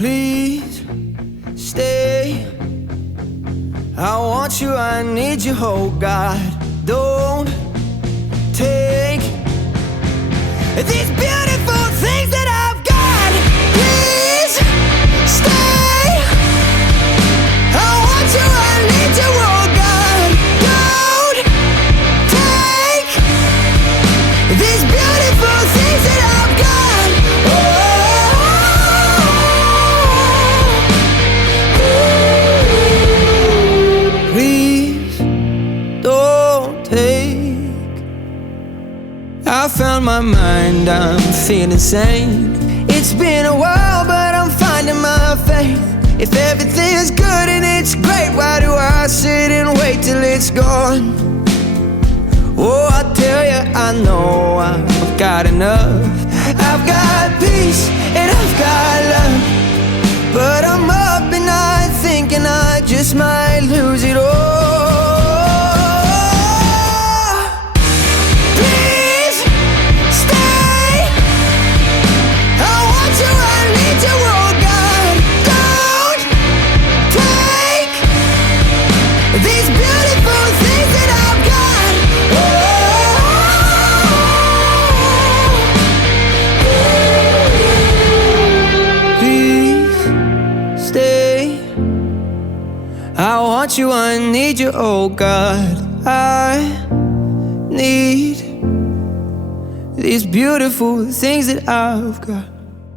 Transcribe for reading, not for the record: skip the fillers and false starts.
Please stay. I want you, I need you, oh God. Don't take these beautiful things that I've got. Please stay. I want you, I need you, oh God. Don't take these beautiful things that I've got. Please don't take. I found my mind, I'm feeling sane. It's been a while, but I'm finding my faith. If everything's good and it's great, why do I sit and wait till it's gone? Oh, I tell you, I know I've got enough. I've got peace and I've got love, but I'm up at night thinking I just might lose it all. Please stay. I want you, I need you, oh God. Don't take these beautiful things that I've got. Please stay. I want you, I need you, oh God. I need these beautiful things that I've got.